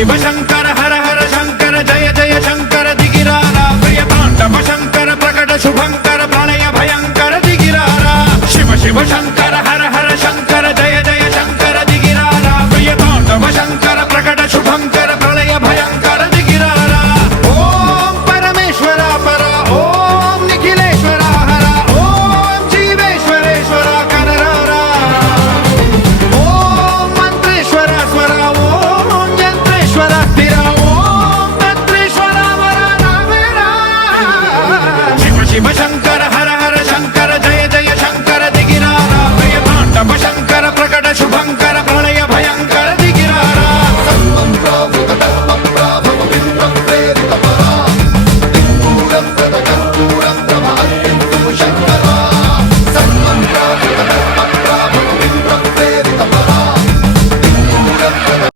शिव शंकर हर हर शंकर जय जय शंकर दिगिरारा प्रिय तांडव शंकर प्रकट शुभंकर प्रणय भयंकर दिगिरारा शिव शिव शंकर